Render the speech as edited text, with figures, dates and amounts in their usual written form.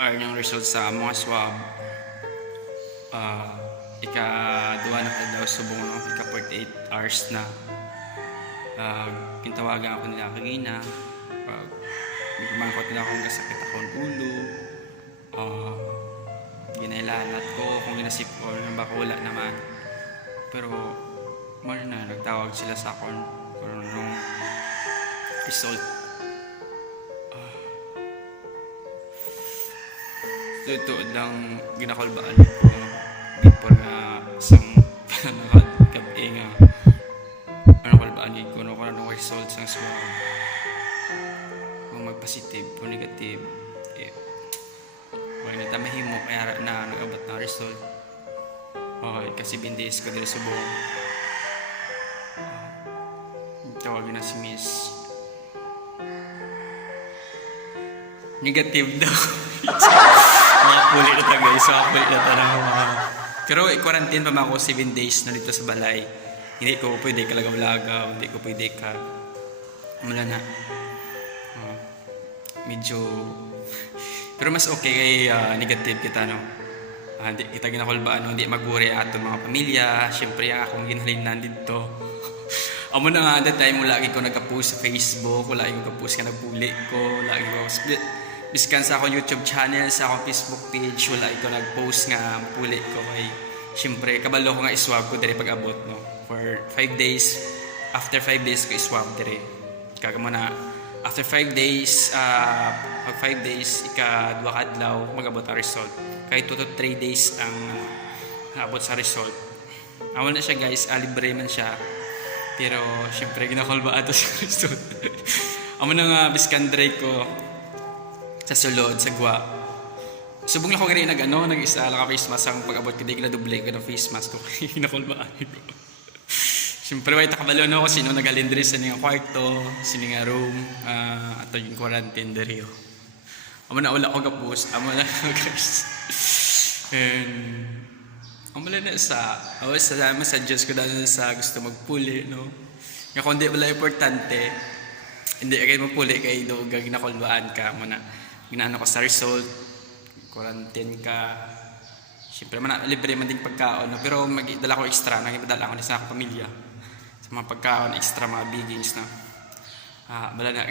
yung result sa mga swab. Ika-2 na daw subong, no? Ika-48 hours na. Kintawagan ako nila kagina. Bigmangkot nila akong kasakit akong ulo. Ginailalat ko kung ginasipon baka wala naman. Pero na nagtawag sila sa akon pero nung result tutuod lang ginakulbaan ko before nga isang nakagabi nga kulbaan ko no kung anong result sang swab kung mag-positive o negative wala na mahimo kaya na nag-abot na result kasi 7 days ko dito subong tawagin na si Miss negative daw. Makapulit na ta guys, makapulit na ta na pero i-quarantine pa ako 7 days na dito sa balay. Hindi ko pwede ka lagaw-lagaw, hindi ko pwede ka wala na medyo pero mas okay kay negative kita no. Hindi kita ginakulbaan no, hindi maguri atong mga pamilya, syempre akong ginhalinan dito. Amo na nga that time lagi ko nagka-post sa Facebook, lagi ko nagka-post ka nagpuli ko, lagi ko biskan sa akong YouTube channel, sa akong Facebook page, lagi ko nag-post nga puli ko kay syempre kabalo ko nga iswab ko dire pag-abot no for 5 days. After 5 days ko iswab dire. Kaga mo na after 5 days pag 5 days ika 2 adlaw mag-abot ang result. Kay 2 to 3 days ang abot sa result. Amo na siya guys, libre man siya. Pero syempre ginakulbaan to sa result. Amo na nga biskandre ko sa sulod sa gwa. Subong lang ko gani nag-isa lang ka face mask ang pag-abot ko di ko na doble ko ng face mask ko ginakulbaan ko. Syempre wait kabalo no ko sino nagalindre sa ning kwarto, sino nga room ato yung quarantine diri. Amo na wala ko ga-post, amo na guys. And amala na sa salamat sa Diyos ko dahil sa gusto magpuli no. Nga kung di wala importante hindi kayo magpuli kay do ginakulbaan ka mo na ginaano ko sa result quarantine ka syempre man libre man din pagkaon no? Pero magdala ko extra nang ipadala ko sa akong pamilya sa mga pagkaon extra mga bigings na bala na